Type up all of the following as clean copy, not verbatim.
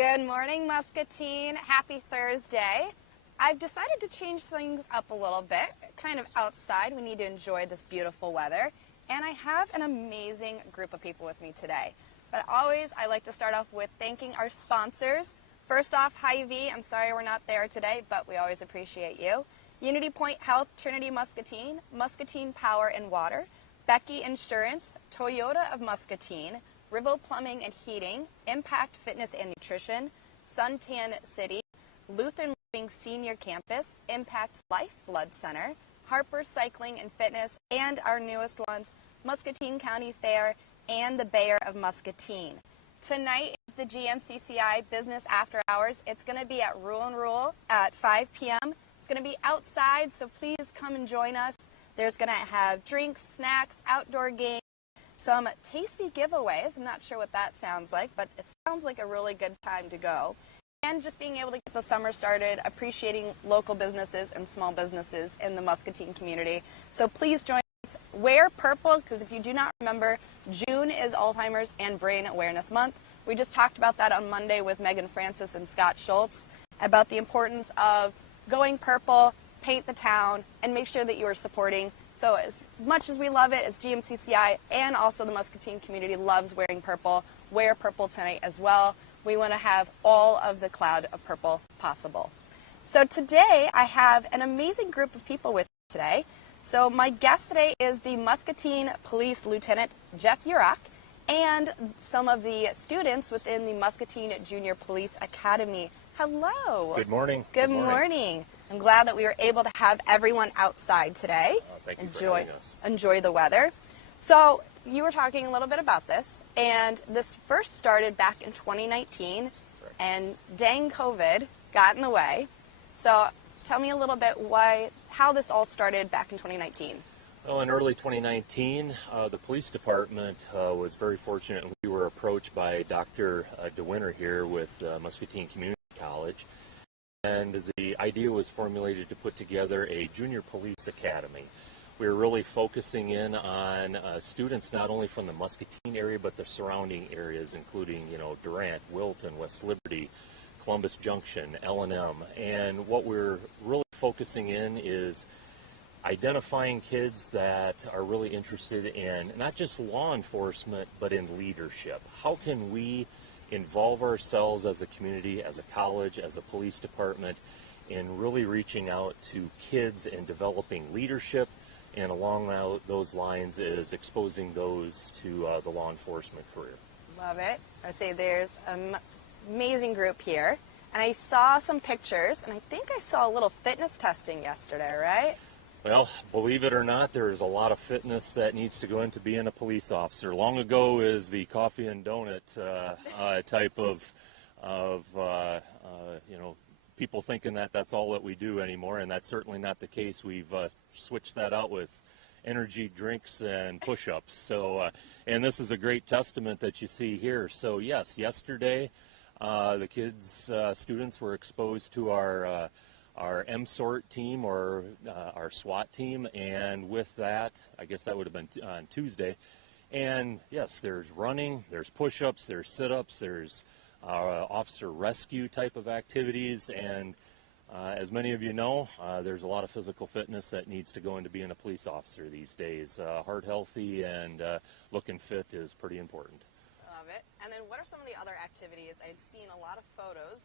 Good morning, Muscatine. Happy Thursday. I've decided to change things up a little bit, kind of outside. We need to enjoy this beautiful weather. And I have an amazing group of people with me today. But always, I like to start off with thanking our sponsors. First off, Hy-Vee. I'm sorry we're not there today, but we always appreciate you. Unity Point Health, Trinity Muscatine, Muscatine Power and Water, Becky Insurance, Toyota of Muscatine, Rivo Plumbing and Heating, Impact Fitness and Nutrition, Suntan City, Lutheran Living Senior Campus, Impact Life Blood Center, Harper Cycling and Fitness, and our newest ones, Muscatine County Fair and the Bayer of Muscatine. Tonight is the GMCCI Business After Hours. It's going to be at Rule and Rule at 5 p.m. It's going to be outside, so please come and join us. There's going to have drinks, snacks, outdoor games, some tasty giveaways. I'm not sure what that sounds like, but it sounds like a really good time to go. And just being able to get the summer started, appreciating local businesses and small businesses in the Muscatine community. So please join us. Wear purple, because if you do not remember, June is Alzheimer's and Brain Awareness Month. We just talked about that on Monday with Megan Francis and Scott Schultz about the importance of going purple, paint the town, and make sure that you are supporting. So as much as we love it as GMCCI and also the Muscatine community loves wearing purple, wear purple tonight as well. We want to have all of the cloud of purple possible. So today I have an amazing group of people with me today. So my guest today is the Muscatine Police Lieutenant Jeff Urach and some of the students within the Muscatine Junior Police Academy. Hello. Good morning. Good morning. I'm glad that we were able to have everyone outside today. Thank you for having us. Enjoy the weather. So you were talking a little bit about this, and this first started back in 2019, Right. and dang COVID got in the way. So tell me a little bit how this all started back in 2019. Well, in early 2019, the police department was very fortunate. We were approached by Dr. DeWinter here with Muscatine Community College, and the idea was formulated to put together a junior police academy. We were really focusing in on students not only from the Muscatine area, but the surrounding areas, including, Durant, Wilton, West Liberty, Columbus Junction, L&M. And what we're really focusing in is identifying kids that are really interested in not just law enforcement, but in leadership. How can we involve ourselves as a community, as a college, as a police department, in really reaching out to kids and developing leadership, and along those lines is exposing those to the law enforcement career. Love it. I say there's an amazing group here, and I saw some pictures, and I think I saw a little fitness testing yesterday, right? Well, believe it or not, there's a lot of fitness that needs to go into being a police officer. Long ago is the coffee and donut type of people thinking that that's all that we do anymore, and that's certainly not the case. We've switched that out with energy drinks and push-ups. So, and this is a great testament that you see here. So yes, yesterday the kids, students were exposed to our MSORT team, or our SWAT team, and with that, I guess that would have been on Tuesday. And yes, there's running, there's push-ups, there's sit-ups, there's officer rescue type of activities, and as many of you know, there's a lot of physical fitness that needs to go into being a police officer these days. Heart healthy and looking fit is pretty important. Love it. And then what are some of the other activities? I've seen a lot of photos,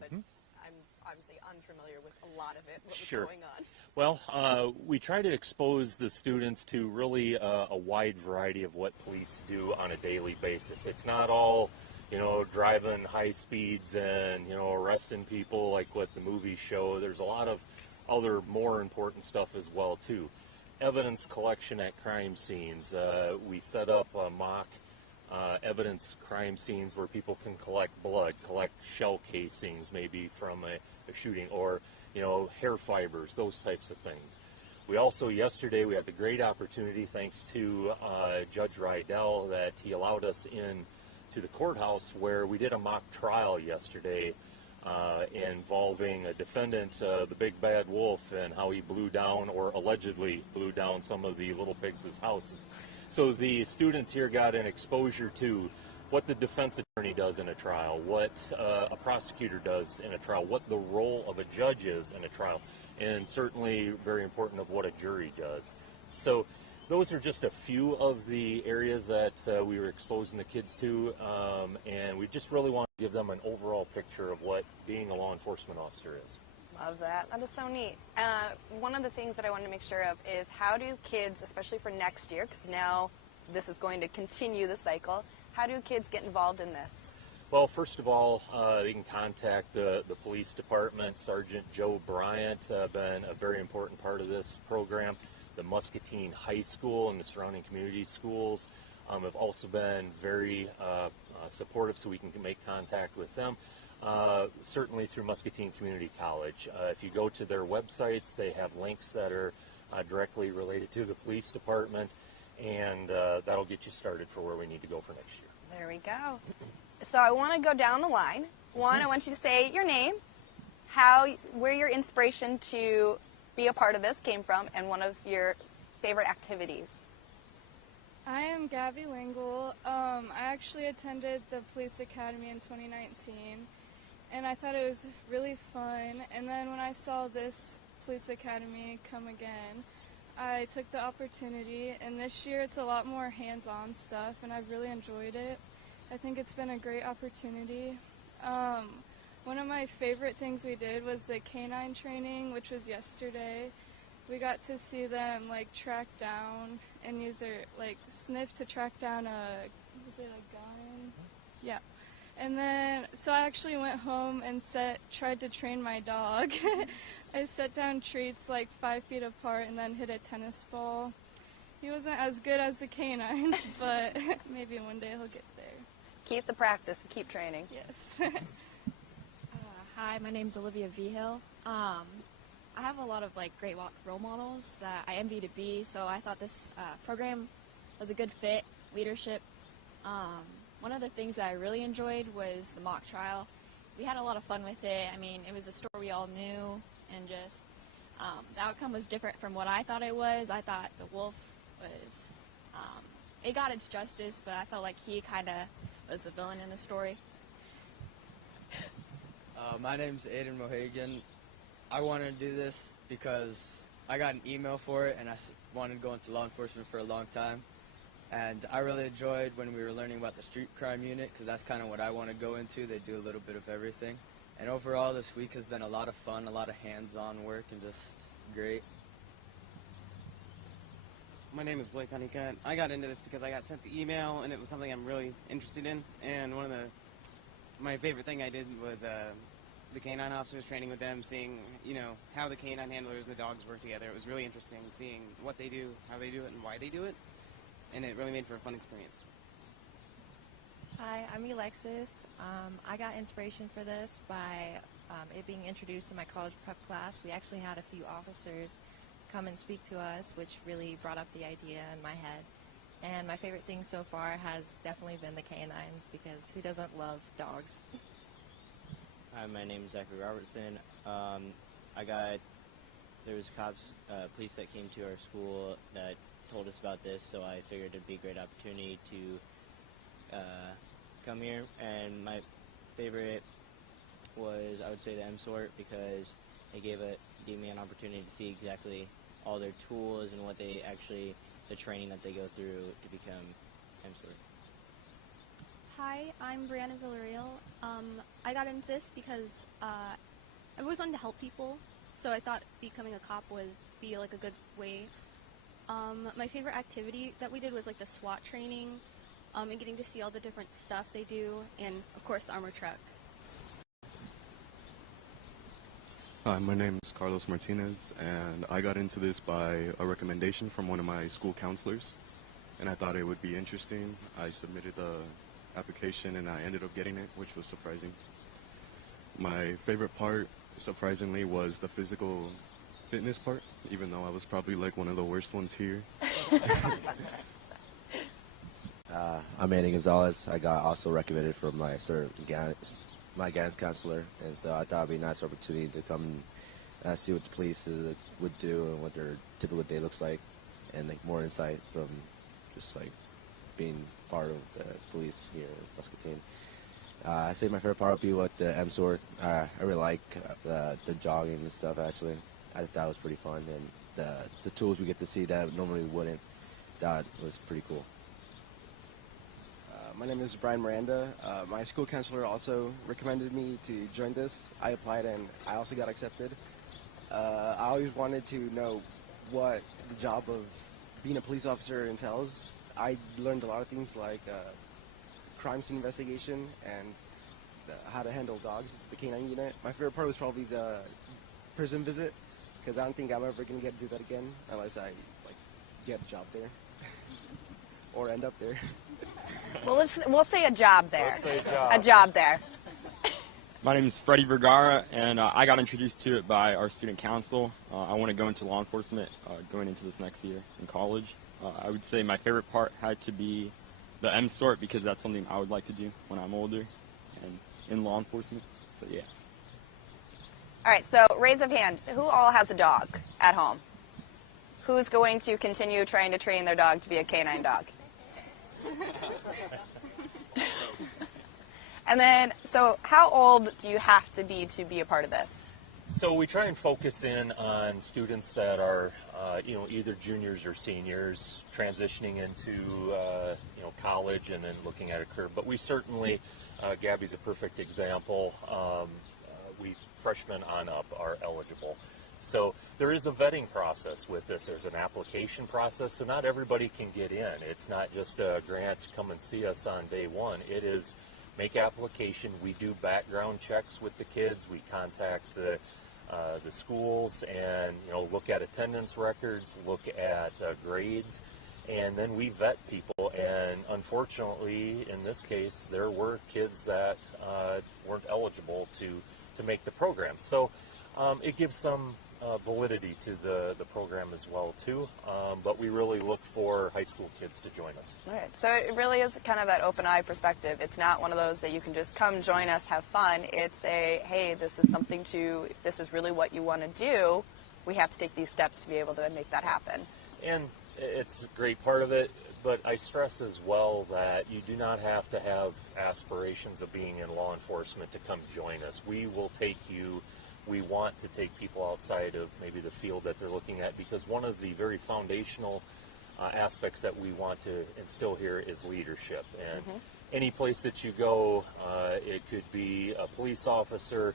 but I'm obviously unfamiliar with a lot of it. What was going on? Well, we try to expose the students to really a wide variety of what police do on a daily basis. It's not all, driving high speeds and, arresting people like what the movies show. There's a lot of other more important stuff as well, too. Evidence collection at crime scenes. We set up mock evidence crime scenes where people can collect blood, collect shell casings maybe from a shooting, or hair fibers, those types of things. We also, yesterday, we had the great opportunity, thanks to Judge Rydell, that he allowed us in to the courthouse, where we did a mock trial yesterday involving a defendant, the Big Bad Wolf, and how he blew down, or allegedly blew down, some of the little pigs' houses. So the students here got an exposure to what the defense attorney does in a trial, what a prosecutor does in a trial, what the role of a judge is in a trial, and certainly very important of what a jury does. So those are just a few of the areas that we were exposing the kids to, and we just really want to give them an overall picture of what being a law enforcement officer is. Love that. That is so neat. One of the things that I wanted to make sure of is how do kids, especially for next year, because now this is going to continue the cycle, how do kids get involved in this? Well, first of all, you can contact the police department. Sergeant Joe Bryant been a very important part of this program. The Muscatine High School and the surrounding community schools have also been very supportive, so we can make contact with them. Certainly through Muscatine Community College. If you go to their websites, they have links that are directly related to the police department, and that'll get you started for where we need to go for next year. There we go. So I want to go down the line. One, I want you to say your name, where your inspiration to be a part of this came from, and one of your favorite activities. I am Gabby Lingle. I actually attended the police academy in 2019, and I thought it was really fun. And then when I saw this police academy come again, I took the opportunity, and this year it's a lot more hands-on stuff, and I've really enjoyed it. I think it's been a great opportunity. One of my favorite things we did was the Canine Training, which was yesterday. We got to see them track down and use their sniff to track down was it a gun? Yeah. And then, so I actually went home and tried to train my dog. I set down treats 5 feet apart and then hit a tennis ball. He wasn't as good as the canines, but maybe one day he'll get there. Keep the practice and keep training. Yes. Hi, my name's Olivia Vigil. I have a lot of great role models that I envy to be, so I thought this program was a good fit. Leadership. One of the things that I really enjoyed was the mock trial. We had a lot of fun with it. I mean, it was a story we all knew, and just the outcome was different from what I thought it was. I thought the wolf was, it got its justice, but I felt like he kind of was the villain in the story. My name's Aiden Mohagan. I wanted to do this because I got an email for it, and I wanted to go into law enforcement for a long time. And I really enjoyed when we were learning about the street crime unit, because that's kind of what I want to go into. They do a little bit of everything. And overall, this week has been a lot of fun, a lot of hands-on work, and just great. My name is Blake Honeycutt. I got into this because I got sent the email, and it was something I'm really interested in. And my favorite thing I did was the canine officers, training with them, seeing how the canine handlers and the dogs work together. It was really interesting seeing what they do, how they do it, and why they do it. And it really made for a fun experience. Hi, I'm Alexis. I got inspiration for this by it being introduced in my college prep class. We actually had a few officers come and speak to us, which really brought up the idea in my head. And my favorite thing so far has definitely been the canines, because who doesn't love dogs? Hi, my name is Zachary Robertson. There was police that came to our school that told us about this, so I figured it'd be a great opportunity to come here. And my favorite was, I would say, the M-Sort, because they gave me an opportunity to see exactly all their tools and the training that they go through to become M-Sort. Hi, I'm Brianna Villarreal. I got into this because I've always wanted to help people, so I thought becoming a cop would be a good way. My favorite activity that we did was the SWAT training, and getting to see all the different stuff they do, and of course the armor truck. Hi, my name is Carlos Martinez, and I got into this by a recommendation from one of my school counselors, and I thought it would be interesting. I submitted the application, and I ended up getting it, which was surprising. My favorite part, surprisingly, was the physical fitness part, even though I was probably one of the worst ones here. I'm Andy Gonzalez. I got also recommended from my guidance counselor, and so I thought it'd be a nice opportunity to come and see what the police would do and what their typical day looks like, and more insight from just being part of the police here in Muscatine. I say my favorite part would be with the M-Sort. I really like the jogging and stuff, actually. I thought it was pretty fun, and the tools we get to see that normally wouldn't, that was pretty cool. My name is Brian Miranda. My school counselor also recommended me to join this. I applied and I also got accepted. I always wanted to know what the job of being a police officer entails. I learned a lot of things like crime scene investigation and how to handle dogs, the canine unit. My favorite part was probably the prison visit, because I don't think I'm ever going to get to do that again unless I get a job there or end up there. Well, we'll say a job there. Let's say a job. A job there. My name is Freddy Vergara, and I got introduced to it by our student council. I want to go into law enforcement going into this next year in college. I would say my favorite part had to be the M-Sort, because that's something I would like to do when I'm older and in law enforcement. So, yeah. All right, so raise of hands. Who all has a dog at home? Who's going to continue trying to train their dog to be a canine dog? And then, so how old do you have to be a part of this? So we try and focus in on students that are, either juniors or seniors transitioning into, college and then looking at a career. But we certainly, Gabby's a perfect example. We freshmen on up are eligible. So there is a vetting process with this. There's an application process, so not everybody can get in. It's not just a grant, come and see us on day one. It is make application. We do background checks with the kids. We contact the schools and look at attendance records, look at grades, and then we vet people. And unfortunately, in this case, there were kids that weren't eligible to make the program. So it gives some validity to the program as well too, but we really look for high school kids to join us. All right, so it really is kind of that open eye perspective. It's not one of those that you can just come join us, have fun. It's a, hey, this is something if this is really what you want to do, we have to take these steps to be able to make that happen. And it's a great part of it, but I stress as well that you do not have to have aspirations of being in law enforcement to come join us. We will take you. We want to take people outside of maybe the field that they're looking at, because one of the very foundational aspects that we want to instill here is leadership. And any place that you go, it could be a police officer,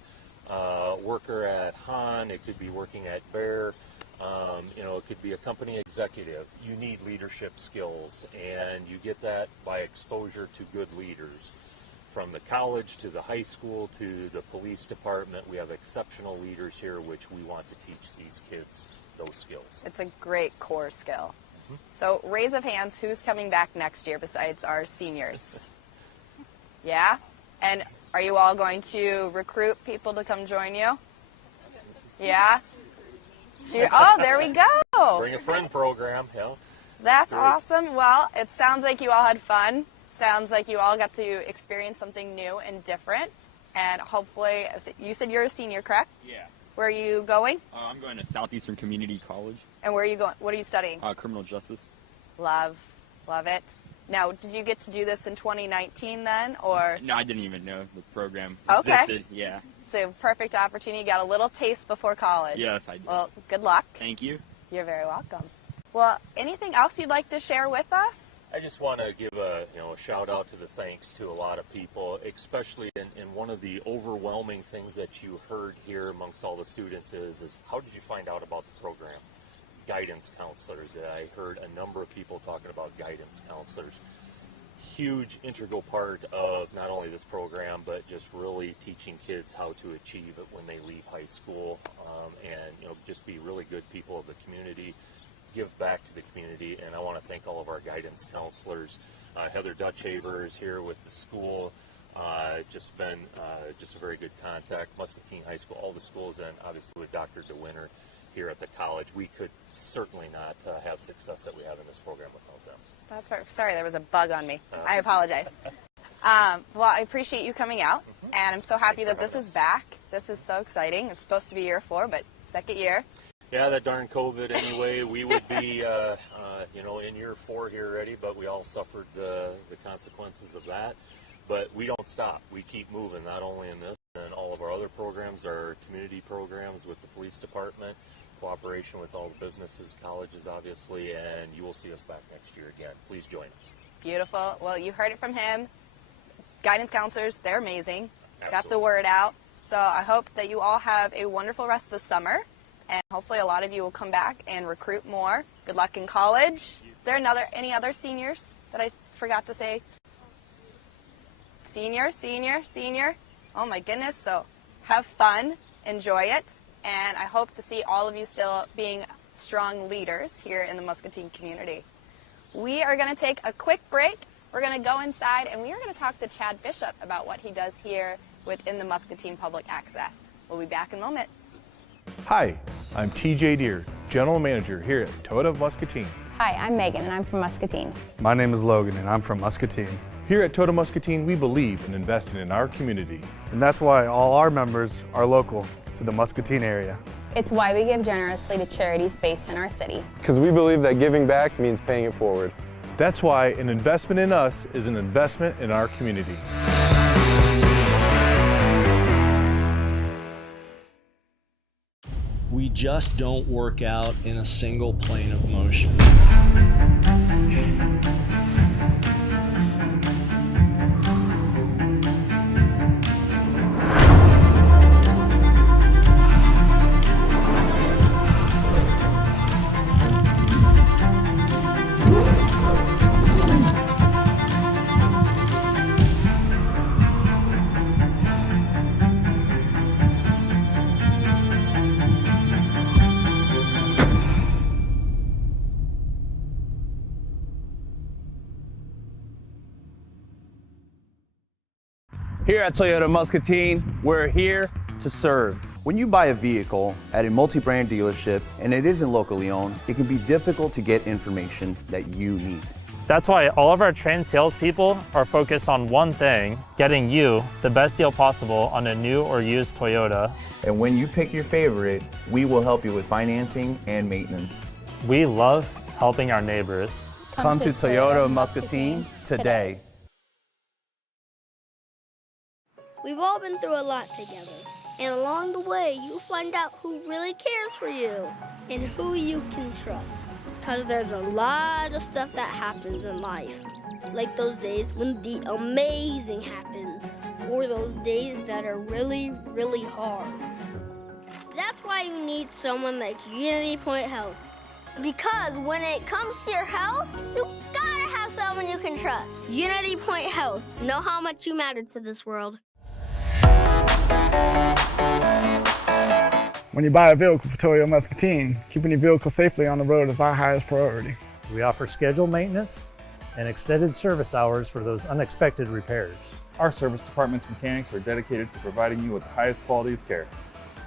worker at Han, it could be working at Bear, it could be a company executive. You need leadership skills, and you get that by exposure to good leaders. From the college to the high school to the police department, we have exceptional leaders here, which we want to teach these kids those skills. It's a great core skill. So raise of hands, who's coming back next year besides our seniors? Yeah? And are you all going to recruit people to come join you? Yeah? Oh, there we go. Bring a friend program. Yeah. That's awesome. Well, it sounds like you all had fun. Sounds like you all got to experience something new and different. And hopefully, you said you're a senior, correct? Yeah. Where are you going? I'm going to Southeastern Community College. And where are you going? What are you studying? Criminal justice. Love it. Now, did you get to do this in 2019 then, or? No, I didn't even know the program Okay. existed. Yeah. So perfect opportunity. You got a little taste before college. Yes, I did. Well, good luck. Thank you. You're very welcome. Well, anything else you'd like to share with us? I just want to give a shout out to the thanks to a lot of people, especially in one of the overwhelming things that you heard here amongst all the students is how did you find out about the program? Guidance counselors. I heard a number of people talking about guidance counselors. Huge integral part of not only this program, but just really teaching kids how to achieve it when they leave high school, and just be really good people of the community. Give back to the community, and I want to thank all of our guidance counselors. Heather Dutchhaver is here with the school. Just been just a very good contact. Muscatine High School, all the schools, and obviously with Dr. DeWinter here at the college. We could certainly not have success that we have in this program without them. That's perfect. Sorry, there was a bug on me. I apologize. Well, I appreciate you coming out, and I'm so happy that this is back. This is so exciting. It's supposed to be year 4, but second year. Yeah, that darn COVID anyway. We would be in year 4 here already, but we all suffered the consequences of that. But we don't stop. We keep moving, not only in this, and all of our other programs, our community programs with the police department, cooperation with all the businesses, colleges, obviously, and you will see us back next year again. Please join us. Beautiful. Well, you heard it from him. Guidance counselors, they're amazing. Absolutely. Got the word out. So I hope that you all have a wonderful rest of the summer, and hopefully a lot of you will come back and recruit more. Good luck in college. Is there any other seniors that I forgot to say? Senior. Oh my goodness. So have fun, enjoy it, and I hope to see all of you still being strong leaders here in the Muscatine community. We are going to take a quick break. We're going to go inside and we are going to talk to Chad Bishop about what he does here within the Muscatine Public Access. We'll be back in a moment. Hi, I'm TJ Deere, General Manager here at Toyota of Muscatine. Hi, I'm Megan and I'm from Muscatine. My name is Logan and I'm from Muscatine. Here at Toyota Muscatine, we believe in investing in our community. And that's why all our members are local to the Muscatine area. It's why we give generously to charities based in our city. Because we believe that giving back means paying it forward. That's why an investment in us is an investment in our community. We just don't work out in a single plane of motion. Here at Toyota Muscatine, we're here to serve. When you buy a vehicle at a multi-brand dealership and it isn't locally owned, it can be difficult to get information that you need. That's why all of our trained salespeople are focused on one thing, getting you the best deal possible on a new or used Toyota. And when you pick your favorite, we will help you with financing and maintenance. We love helping our neighbors. Come to Toyota Muscatine today. We've all been through a lot together, and along the way, you'll find out who really cares for you and who you can trust. Because there's a lot of stuff that happens in life, like those days when the amazing happens, or those days that are really, really hard. That's why you need someone like Unity Point Health. Because when it comes to your health, you gotta have someone you can trust. Unity Point Health. Know how much you matter to this world. When you buy a vehicle for Toyota Muscatine, keeping your vehicle safely on the road is our highest priority. We offer scheduled maintenance and extended service hours for those unexpected repairs. Our service department's mechanics are dedicated to providing you with the highest quality of care.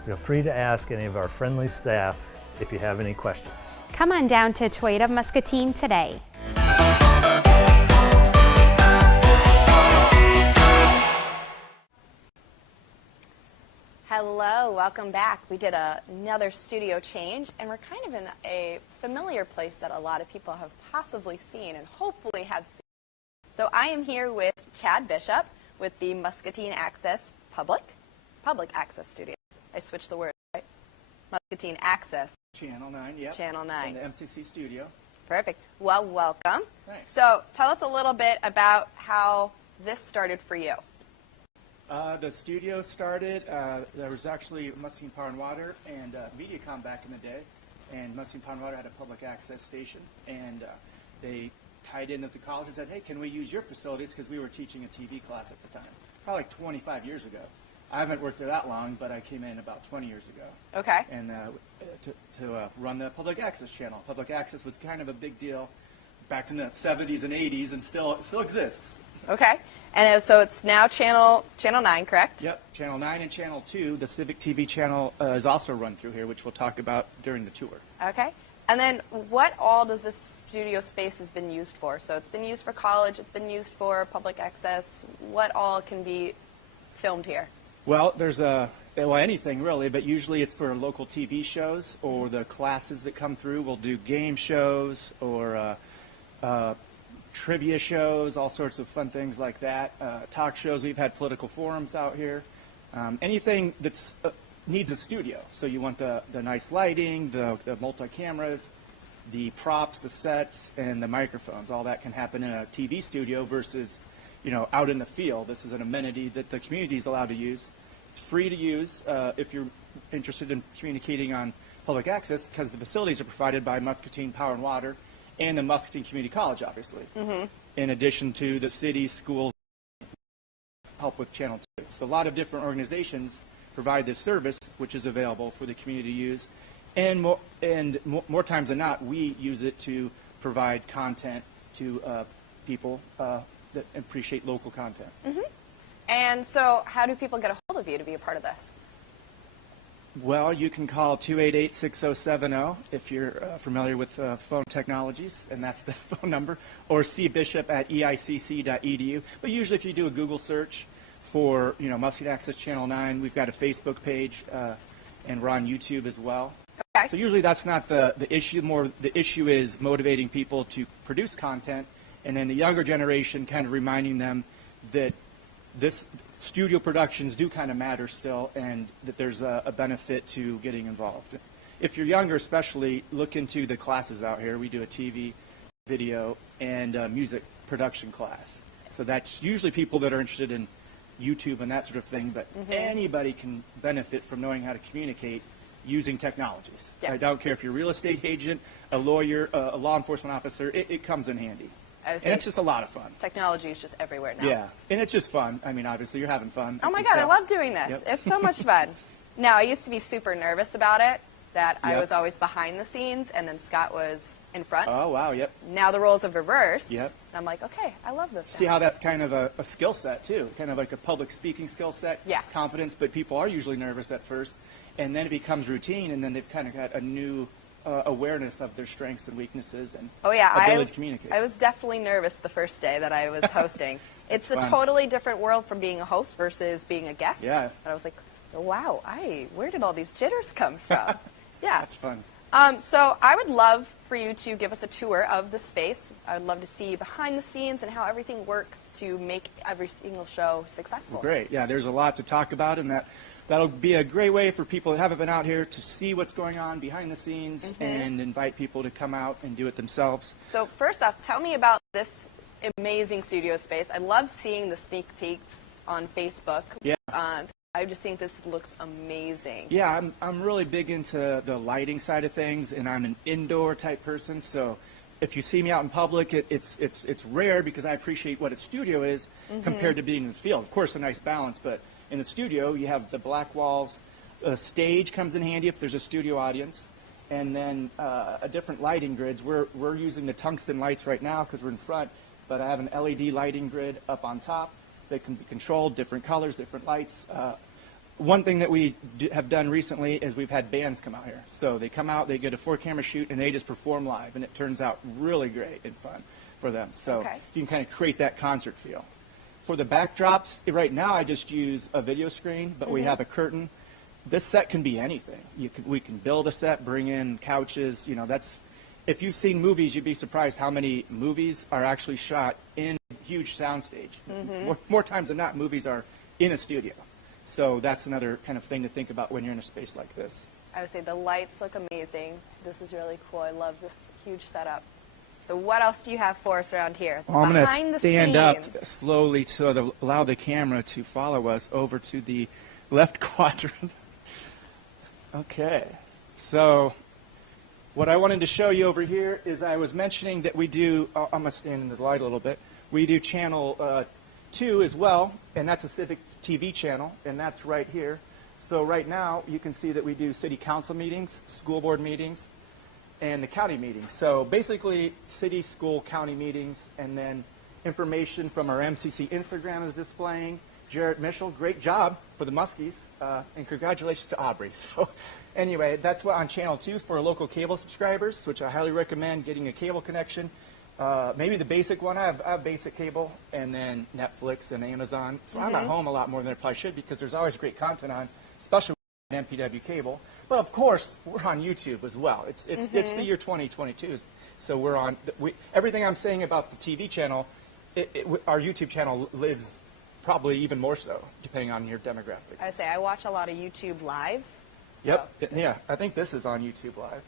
Feel free to ask any of our friendly staff if you have any questions. Come on down to Toyota Muscatine today. Hello, welcome back. We did another studio change, and we're kind of in a familiar place that a lot of people have possibly seen and hopefully have seen. So I am here with Chad Bishop with the Muscatine Access Public Access Studio. I switched the word, right? Muscatine Access. Channel 9, yep. Channel 9. In the MCC studio. Perfect. Well, welcome. Thanks. So tell us a little bit about how this started for you. The studio started, there was actually Muscatine Power and Water and Mediacom back in the day, and Muscatine Power and Water had a public access station, and they tied in with the college and said, hey, can we use your facilities, because we were teaching a TV class at the time, probably like 25 years ago. I haven't worked there that long, but I came in about 20 years ago. Okay. And to run the public access channel. Public access was kind of a big deal back in the 70s and 80s, and still exists. Okay. And so it's now channel 9, correct? Yep, Channel 9 and Channel 2. The Civic TV channel is also run through here, which we'll talk about during the tour. Okay. And then what all does this studio space has been used for? So it's been used for college, it's been used for public access. What all can be filmed here? Well, there's anything really, but usually it's for local TV shows or the classes that come through. We'll do game shows or trivia shows, all sorts of fun things like that. Talk shows. We've had political forums out here. Anything that's needs a studio. So you want the nice lighting, the multi-cameras, the props, the sets, and the microphones. All that can happen in a TV studio versus, out in the field. This is an amenity that the community is allowed to use. It's free to use if you're interested in communicating on public access, because the facilities are provided by Muscatine Power and Water and the Muscatine Community College, obviously, in addition to the city, schools, help with Channel 2. So a lot of different organizations provide this service, which is available for the community to use. And more times than not, we use it to provide content to people that appreciate local content. And so how do people get a hold of you to be a part of this? Well, you can call 288-6070 if you're familiar with phone technologies, and that's the phone number, or cbishop@eicc.edu. But usually if you do a Google search for, Muscatine Access Channel 9, we've got a Facebook page, and we're on YouTube as well. Okay. So usually that's not the issue. More the issue is motivating people to produce content, and then the younger generation kind of reminding them that this studio productions do kind of matter still, and that there's a benefit to getting involved. If you're younger especially, look into the classes out here. We do a TV, video, and music production class. So that's usually people that are interested in YouTube and that sort of thing, but anybody can benefit from knowing how to communicate using technologies. Yes. I don't care if you're a real estate agent, a lawyer, a law enforcement officer, it comes in handy. And it's just a lot of fun. Technology is just everywhere now. Yeah, and it's just fun. I mean, obviously, you're having fun. Oh my God, I love doing this. Yep. It's so much fun. Now, I used to be super nervous about it, that I Yep. was always behind the scenes, and then Scott was in front. Oh, wow, yep. Now the roles have reversed. Yep. And I'm like, okay, I love this. See how that's kind of a skill set, too, kind of like a public speaking skill set, Yes. confidence, but people are usually nervous at first, and then it becomes routine, and then they've kind of got a new awareness of their strengths and weaknesses and ability to communicate. I was definitely nervous the first day that I was hosting. It's a fun. totally different world from being a host versus being a guest. Yeah. And I was like, wow, where did all these jitters come from? Yeah. That's fun. So I would love for you to give us a tour of the space. I would love to see behind the scenes and how everything works to make every single show successful. Great. Yeah, there's a lot to talk about, and that'll be a great way for people that haven't been out here to see what's going on behind the scenes and invite people to come out and do it themselves. So first off, tell me about this amazing studio space. I love seeing the sneak peeks on Facebook. Yeah. I just think this looks amazing. Yeah, I'm really big into the lighting side of things, and I'm an indoor type person, so if you see me out in public, it's rare because I appreciate what a studio is compared to being in the field. Of course, a nice balance, but in the studio, you have the black walls. A stage comes in handy if there's a studio audience, and then a different lighting grids. We're using the tungsten lights right now because we're in front, but I have an LED lighting grid up on top that can be controlled, different colors, different lights. One thing that we have done recently is we've had bands come out here. So they come out, they get a 4-camera shoot, and they just perform live, and it turns out really great and fun for them. So you can kind of create that concert feel. For the backdrops, right now I just use a video screen, but we have a curtain. This set can be anything. We can build a set, bring in couches. If you've seen movies, you'd be surprised how many movies are actually shot in a huge soundstage. More times than not, movies are in a studio. So that's another kind of thing to think about when you're in a space like this. I would say the lights look amazing. This is really cool. I love this huge setup. So what else do you have for us around here? Well, I'm going to stand up scenes. slowly to allow the camera to follow us over to the left quadrant. Okay. So what I wanted to show you over here is I was mentioning that we do, I'm going to stand in the light a little bit, we do channel 2 as well, and that's a civic TV channel, and that's right here. So right now you can see that we do city council meetings, school board meetings, and the county meetings. So basically city, school, county meetings, and then information from our MCC Instagram is displaying. Jarrett Mitchell, great job for the Muskies, and congratulations to Aubrey. So anyway, that's what on Channel 2 for local cable subscribers, which I highly recommend getting a cable connection. maybe the basic one. I have basic cable, and then Netflix and Amazon. So I'm at home a lot more than I probably should because there's always great content on, especially with MPW cable. But of course, we're on YouTube as well. It's the year 2022, so we're on. Everything I'm saying about the TV channel, our YouTube channel lives probably even more so, depending on your demographic. I would say I watch a lot of YouTube Live. Yep. So. Yeah, I think this is on YouTube Live.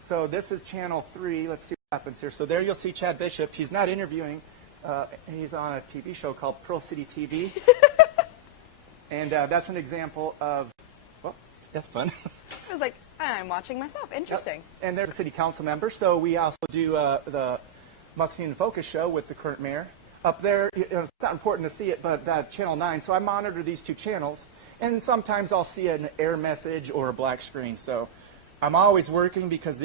So this is channel 3. Let's see what happens here. So there you'll see Chad Bishop. He's not interviewing. He's on a TV show called Pearl City TV. And that's an example of, well, that's fun. I was like, I'm watching myself. Interesting. Yep. And there's a city council member. So we also do the Muscatine in Focus show with the current mayor. Up there, it's not important to see it, but Channel 9. So I monitor these two channels. And sometimes I'll see an error message or a black screen. So I'm always working because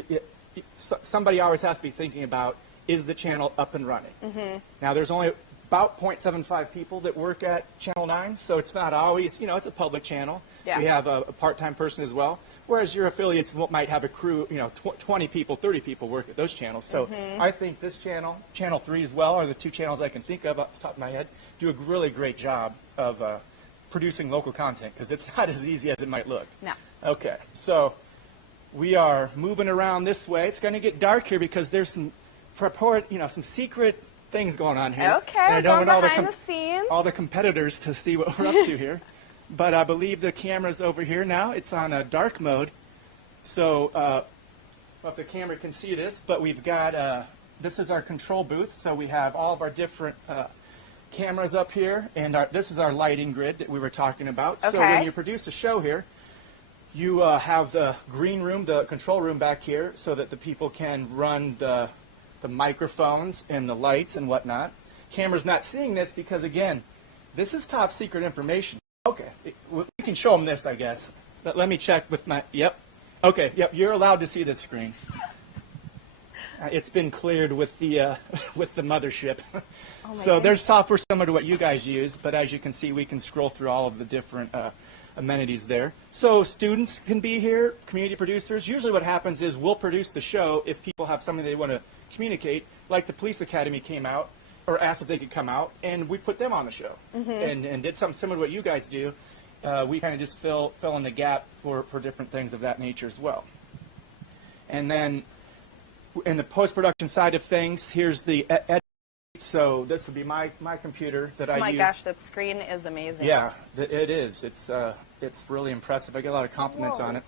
somebody always has to be thinking about, is the channel up and running? Now, there's only about 0.75 people that work at Channel 9, so it's not always, it's a public channel. Yeah. We have a part-time person as well, whereas your affiliates might have a crew, 20 people, 30 people work at those channels. So I think this channel, Channel 3 as well, are the two channels I can think of off the top of my head, do a really great job of producing local content, because it's not as easy as it might look. No. Okay, so we are moving around this way. It's going to get dark here because there's some some secret things going on here. Okay, and I don't want behind the scenes. all the competitors to see what we're up to here. But I believe the camera's over here now. It's on a dark mode. So, well, if the camera can see this, but we've got, this is our control booth. So we have all of our different cameras up here, and this is our lighting grid that we were talking about. Okay. So when you produce a show here, you have the green room, the control room back here, so that the people can run the microphones and the lights and whatnot. Camera's not seeing this because, again, this is top secret information. Okay, we can show them this, I guess. Let me check with my, yep. Okay, yep, you're allowed to see this screen. It's been cleared with the mothership. Oh so there's software similar to what you guys use, but as you can see, we can scroll through all of the different amenities there. So students can be here, community producers. Usually what happens is we'll produce the show if people have something they want to communicate, like the police academy came out or asked if they could come out, and we put them on the show and did something similar to what you guys do. We kind of just fill in the gap for different things of that nature as well. And then in the post-production side of things, here's the edit. So this would be my computer that I use. Oh my gosh, that screen is amazing. Yeah, it is. It's really impressive. I get a lot of compliments on it.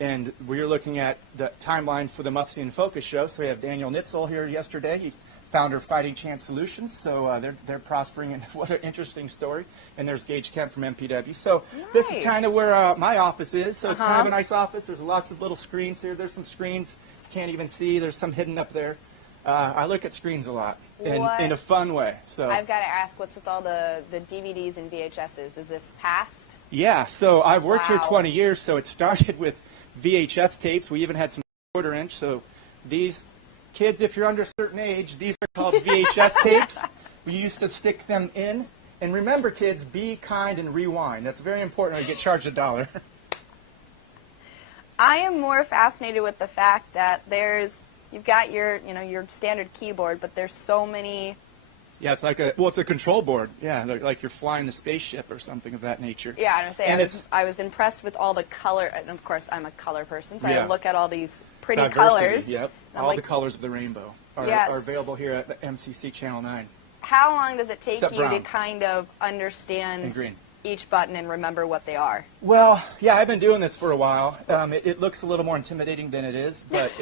And we're looking at the timeline for the Muscatine Focus show. So we have Daniel Nitzel here yesterday. He founder of Fighting Chance Solutions. So they're prospering, and what an interesting story. And there's Gage Kemp from MPW. So this is kind of where my office is. So it's kind of a nice office. There's lots of little screens here. There's some screens you can't even see. There's some hidden up there. I look at screens a lot in a fun way. So I've got to ask, what's with all the DVDs and VHSs? Is this past? Yeah, so I've worked here 20 years, so it started with VHS tapes. We even had some 1/4-inch. So these kids, if you're under a certain age, these are called VHS tapes. We used to stick them in. And remember, kids, be kind and rewind. That's very important or you get charged $1. I am more fascinated with the fact that you've got your standard keyboard, but there's so many. Yeah, it's like it's a control board. Yeah, like you're flying a spaceship or something of that nature. Yeah, I was saying, I was impressed with all the color, and of course I'm a color person, so I look at all these pretty Diversity, colors. Yep, all the colors of the rainbow are available here at the MCC Channel 9. How long does it take Except you brown. to kind of understand And green. each button and remember what they are? Well, yeah, I've been doing this for a while. It looks a little more intimidating than it is, but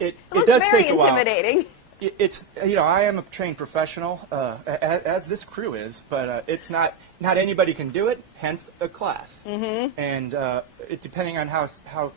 it does take a while. Very intimidating. It's I am a trained professional, as this crew is, but it's not anybody can do it. Hence a class. And depending on how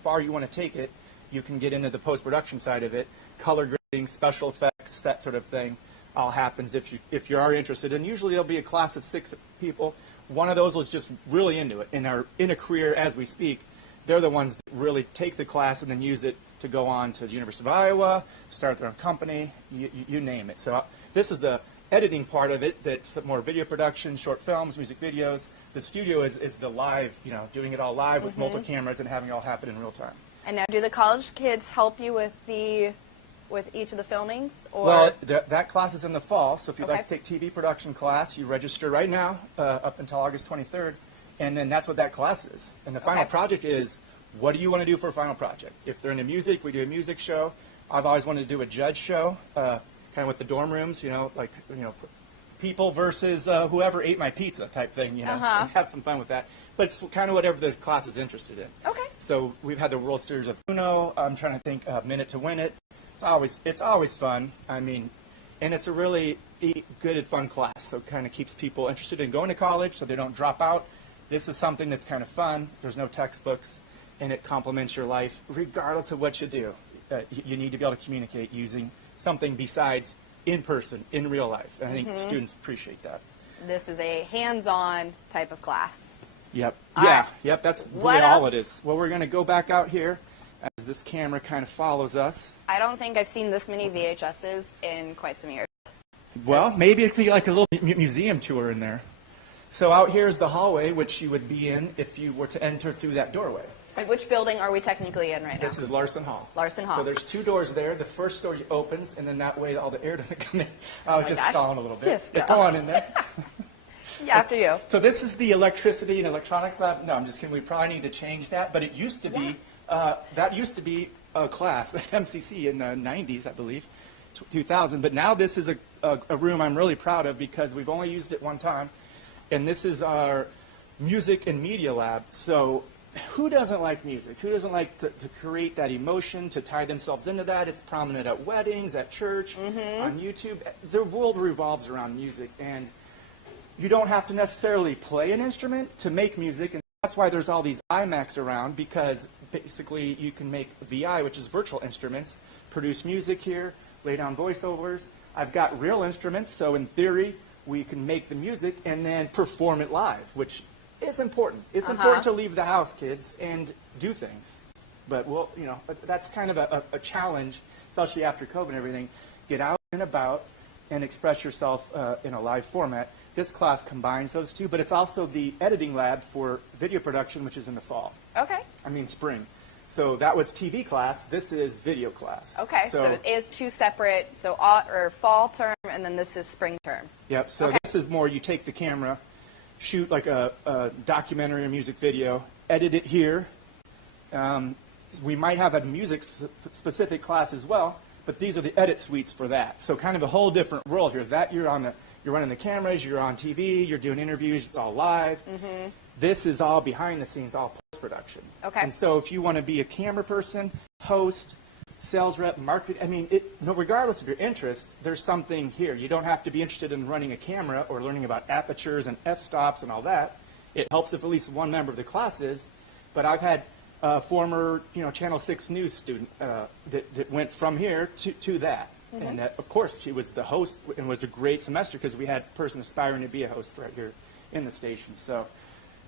far you want to take it, you can get into the post-production side of it, color grading, special effects, that sort of thing. All happens if you are interested. And usually there'll be a class of 6 people. One of those was just really into it and are in a career as we speak. They're the ones that really take the class and then use it to go on to the University of Iowa, start their own company, you name it. So this is the editing part of it. That's more video production, short films, music videos. The studio is the live, doing it all live with multiple cameras and having it all happen in real time. And now, do the college kids help you with the with each of the filmings? Or? Well, that class is in the fall, so if you'd Okay. like to take TV production class, you register right now up until August 23rd, and then that's what that class is. And the final project is, what do you want to do for a final project? If they're into music, we do a music show. I've always wanted to do a judge show, kind of with the dorm rooms, people versus whoever ate my pizza type thing, have some fun with that. But it's kind of whatever the class is interested in. Okay. So we've had the World Series of Uno. I'm trying to think Minute to Win It. It's always fun. I mean, and it's a really good and fun class. So it kind of keeps people interested in going to college so they don't drop out. This is something that's kind of fun. There's no textbooks, and it complements your life regardless of what you do. You need to be able to communicate using something besides in person, in real life. And I think students appreciate that. This is a hands-on type of class. Yep. All right. Yep. That's What really all else? it is. Well, we're going to go back out here as this camera kind of follows us. I don't think I've seen this many VHSs in quite some years. Well, maybe it could be like a little museum tour in there. So out here is the hallway, which you would be in if you were to enter through that doorway. And which building are we technically in right now? This is Larson Hall. Larson Hall. So there's two doors there. The first door opens, and then that way all the air doesn't come in. I was just stalling a little bit. Just go. Go on in there. Yeah, after you. So this is the electricity and electronics lab. No, I'm just kidding. We probably need to change that. But it used to be, that used to be a class at MCC in the 90s, I believe, 2000. But now this is a room I'm really proud of because we've only used it one time. And this is our music and media lab. So who doesn't like music? Who doesn't like to create that emotion, to tie themselves into that? It's prominent at weddings, at church, on YouTube. The world revolves around music. And you don't have to necessarily play an instrument to make music. And that's why there's all these iMacs around, because basically you can make VI, which is virtual instruments, produce music here, lay down voiceovers. I've got real instruments, so in theory, we can make the music and then perform it live, which is important. It's important to leave the house, kids, and do things. But that's kind of a challenge, especially after COVID and everything. Get out and about and express yourself in a live format. This class combines those two, but it's also the editing lab for video production, which is in the fall. Okay. Spring. So that was TV class. This is video class. Okay, so it is two separate, so fall term, and then this is spring term. Yep, so this is more you take the camera, shoot like a documentary or music video, edit it here. We might have a music-specific class as well, but these are the edit suites for that. So kind of a whole different world here. That you're running the cameras, you're on TV, you're doing interviews, it's all live. This is all behind the scenes, all post-production. Okay. And so if you want to be a camera person, host, sales rep, market, regardless of your interest, there's something here. You don't have to be interested in running a camera or learning about apertures and f-stops and all that. It helps if at least one member of the class is. But I've had a former Channel 6 News student that went from here to that. And of course, she was the host and was a great semester because we had a person aspiring to be a host right here in the station. So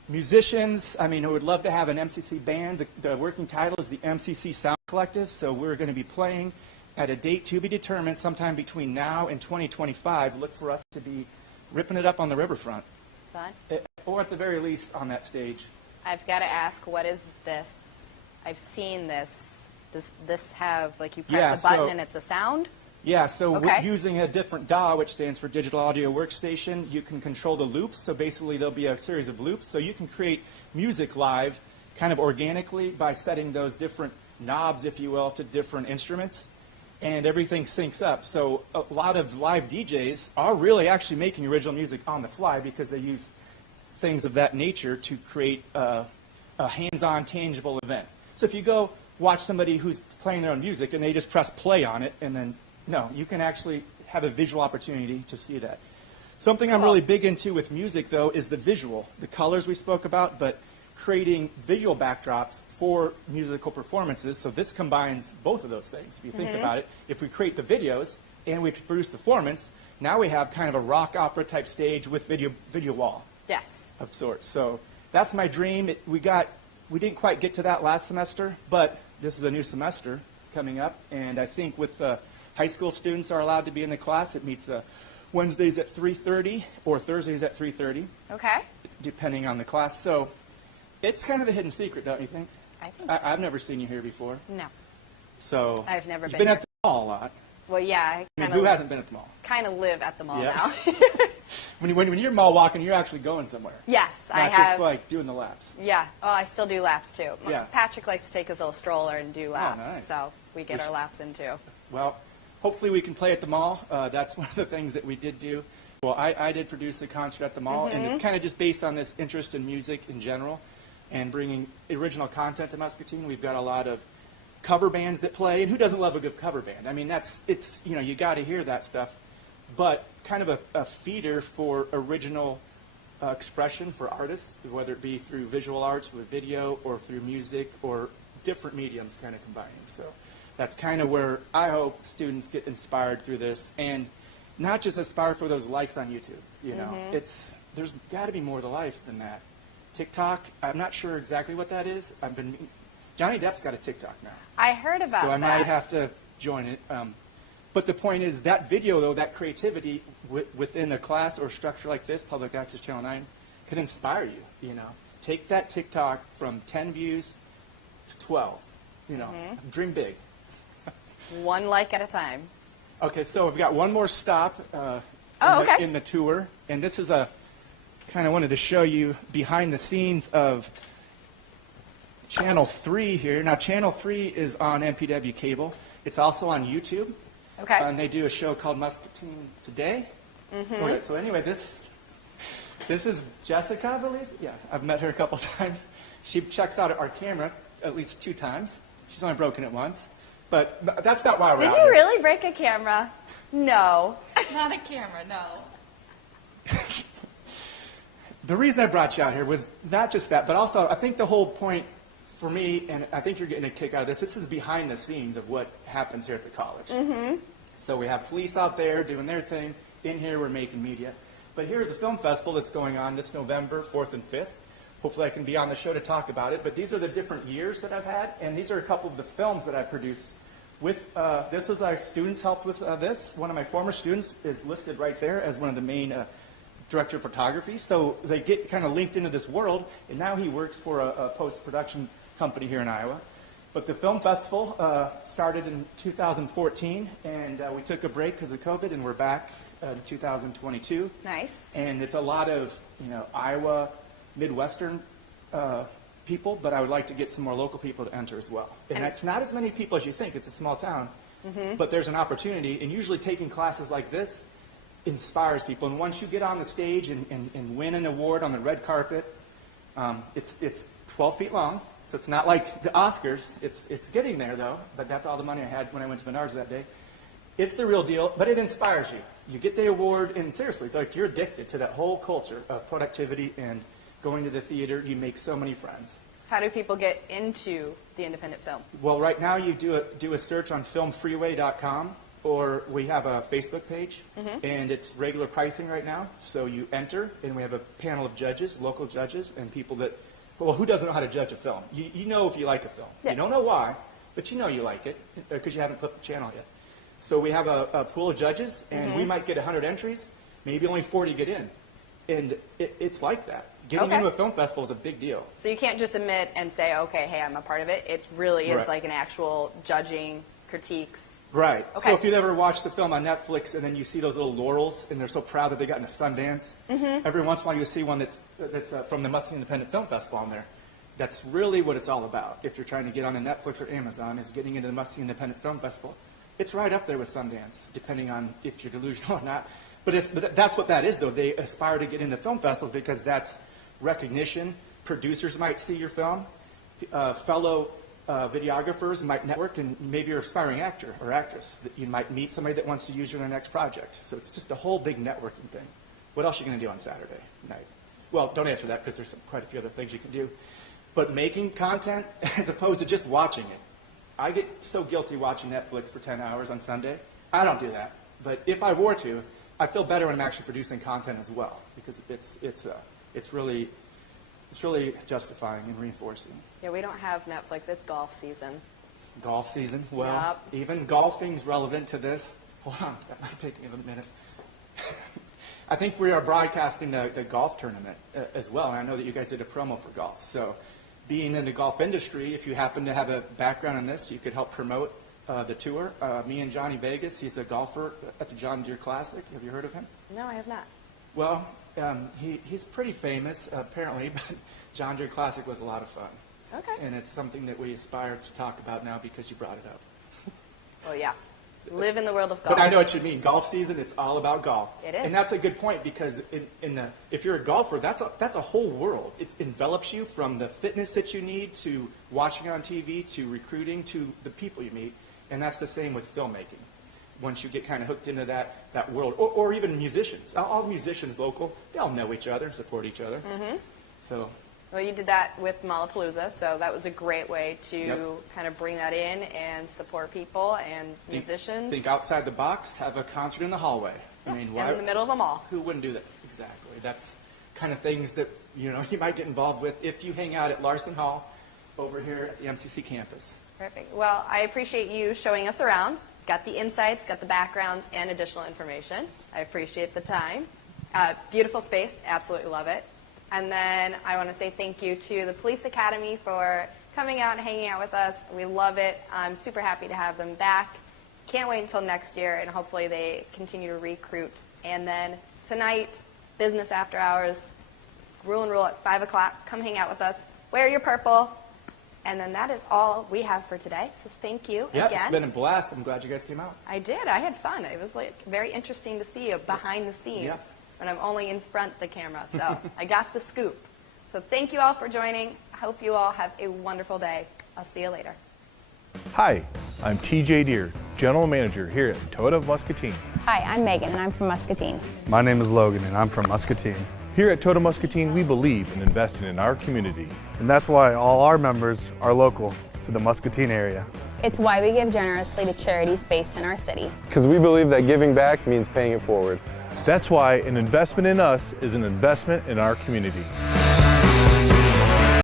musicians, I would love to have an MCC band. The working title is the MCC Sound Collective. So we're going to be playing at a date to be determined sometime between now and 2025. Look for us to be ripping it up on the riverfront. Fun. Or at the very least on that stage. I've got to ask, what is this? I've seen this. Does this have, like, you press a button and it's a sound? Yeah, so using a different DAW, which stands for Digital Audio Workstation, you can control the loops. So basically there'll be a series of loops. So you can create music live kind of organically by setting those different knobs, if you will, to different instruments. And everything syncs up. So a lot of live DJs are really actually making original music on the fly because they use things of that nature to create a hands-on, tangible event. So if you go watch somebody who's playing their own music and they just press play on it and then no, you can actually have a visual opportunity to see that. Something I'm really big into with music, though, is the visual. The colors we spoke about, but creating visual backdrops for musical performances. So this combines both of those things, if you think about it. If we create the videos and we produce the performance, now we have kind of a rock opera type stage with video wall. Yes. Of sorts. So that's my dream. We didn't quite get to that last semester, but this is a new semester coming up, and I think with high school students are allowed to be in the class. It meets Wednesdays at 3:30 or Thursdays at 3:30. Okay. Depending on the class. So it's kind of a hidden secret, don't you think? I think so. I've never seen you here before. No. So I've never been here. at the mall a lot. Well, yeah. I mean, who hasn't been at the mall? Kind of live at the mall Yeah. now. When you're mall walking, you're actually going somewhere. Yes, I Not have. just like doing the laps. Yeah. Oh, I still do laps too. Yeah. Patrick likes to take his little stroller and do laps, nice. so we get our laps in too. Well, hopefully we can play at the mall. That's one of the things that we did do. Well, I did produce a concert at the mall, and it's kind of just based on this interest in music in general and bringing original content to Muscatine. We've got a lot of cover bands that play, and who doesn't love a good cover band? I mean, it's you got to hear that stuff, but kind of a feeder for original expression for artists, whether it be through visual arts, through video, or through music, or different mediums kind of combining. So that's kind of where I hope students get inspired through this, and not just inspired for those likes on YouTube. You know, there's got to be more to life than that. TikTok, I'm not sure exactly what that is. Johnny Depp's got a TikTok now. I heard about that. So I might have to join it. But the point is that video, though, that creativity within a class or structure like this, Public Access Channel 9, can inspire you, you know. Take that TikTok from 10 views to 12, you know. Dream big. One like at a time. Okay, so we've got one more stop in the tour. And this is kind of wanted to show you behind the scenes of Channel 3 here. Now, Channel 3 is on MPW cable. It's also on YouTube. Okay. And they do a show called Muscatine Today. Okay, so anyway, this is Jessica, I believe. Yeah, I've met her a couple times. She checks out our camera at least 2 times. She's only broken it once. But that's not why we're out Did you here. really break a camera? No. Not a camera, no. The reason I brought you out here was not just that, but also I think the whole point for me, and I think you're getting a kick out of this, this is behind the scenes of what happens here at the college. So we have police out there doing their thing. In here, we're making media. But here's a film festival that's going on this November 4th and 5th. Hopefully I can be on the show to talk about it. But these are the different years that I've had, and these are a couple of the films that I produced. This was our students helped with this. One of my former students is listed right there as one of the main director of photography. So they get kind of linked into this world, and now he works for a post-production company here in Iowa. But the film festival started in 2014, and we took a break because of COVID, and we're back in 2022. Nice. And it's a lot of, Iowa, Midwestern people, but I would like to get some more local people to enter as well. And that's not as many people as you think. It's a small town, but there's an opportunity, and usually taking classes like this inspires people. And once you get on the stage and win an award on the red carpet, it's 12 feet long, so it's not like the Oscars. It's getting there, though, but that's all the money I had when I went to Menards that day. It's the real deal, but it inspires you. You get the award, and seriously, like you're addicted to that whole culture of productivity and going to the theater. You make so many friends. How do people get into the independent film? Well, right now you do a search on filmfreeway.com, or we have a Facebook page, and it's regular pricing right now. So you enter, and we have a panel of judges, local judges, and people that, well, who doesn't know how to judge a film? You know if you like a film. Yes. You don't know why, but you know you like it because you haven't flipped the channel yet. So we have a pool of judges, and we might get 100 entries. Maybe only 40 get in. And it's like that. Getting into a film festival is a big deal. So you can't just submit and say, okay, hey, I'm a part of it. It really is like an actual judging, critiques. Right. Okay. So if you've ever watched the film on Netflix and then you see those little laurels and they're so proud that they got into Sundance, every once in a while you see one that's from the Muscatine Independent Film Festival on there. That's really what it's all about. If you're trying to get on a Netflix or Amazon, is getting into the Muscatine Independent Film Festival. It's right up there with Sundance, depending on if you're delusional or not. But that's what that is, though. They aspire to get into film festivals because that's recognition. Producers might see your film. Fellow videographers might network, and maybe you're an aspiring actor or actress. That you might meet somebody that wants to use you in their next project. So it's just a whole big networking thing. What else are you going to do on Saturday night? Well, don't answer that because there's quite a few other things you can do. But making content as opposed to just watching it. I get so guilty watching Netflix for 10 hours on Sunday. I don't do that. But if I were to, I feel better when I'm actually producing content as well because it's really justifying and reinforcing. Yeah, we don't have Netflix. It's golf season. Golf season? Well, even golfing's relevant to this. Hold on, that might take me a minute. I think we are broadcasting the golf tournament as well, and I know that you guys did a promo for golf. So being in the golf industry, if you happen to have a background in this, you could help promote the tour. Me and Johnny Vegas, he's a golfer at the John Deere Classic. Have you heard of him? No, I have not. Well, he's pretty famous, apparently, but John Deere Classic was a lot of fun. Okay. And it's something that we aspire to talk about now because you brought it up. Well, yeah. Live in the world of golf. But I know what you mean. Golf season, it's all about golf. It is. And that's a good point because if you're a golfer, that's a whole world. It envelops you from the fitness that you need to watching on TV to recruiting to the people you meet. And that's the same with filmmaking. Once you get kind of hooked into that world, or even musicians. All musicians local, they all know each other, support each other. Mm-hmm. So. Well, you did that with Malapalooza, so that was a great way to kind of bring that in and support people and musicians. Think outside the box, have a concert in the hallway. I mean, and in the middle of them all. Who wouldn't do that? Exactly. That's kind of things that you might get involved with if you hang out at Larson Hall over here at the MCC campus. Perfect. Well, I appreciate you showing us around. Got the insights, got the backgrounds, and additional information. I appreciate the time. Beautiful space. Absolutely love it. And then I want to say thank you to the Police Academy for coming out and hanging out with us. We love it. I'm super happy to have them back. Can't wait until next year, and hopefully they continue to recruit. And then tonight, business after hours, rule and rule at 5 o'clock. Come hang out with us. Wear your purple. And then that is all we have for today. So thank you again. Yeah, it's been a blast. I'm glad you guys came out. I did. I had fun. It was very interesting to see you behind the scenes. Yeah. And I'm only in front the camera, so I got the scoop. So thank you all for joining. I hope you all have a wonderful day. I'll see you later. Hi, I'm TJ Deere, General Manager here at Toyota of Muscatine. Hi, I'm Megan and I'm from Muscatine. My name is Logan and I'm from Muscatine. Here at Toyota Muscatine, we believe in investing in our community. And that's why all our members are local to the Muscatine area. It's why we give generously to charities based in our city. Because we believe that giving back means paying it forward. That's why an investment in us is an investment in our community.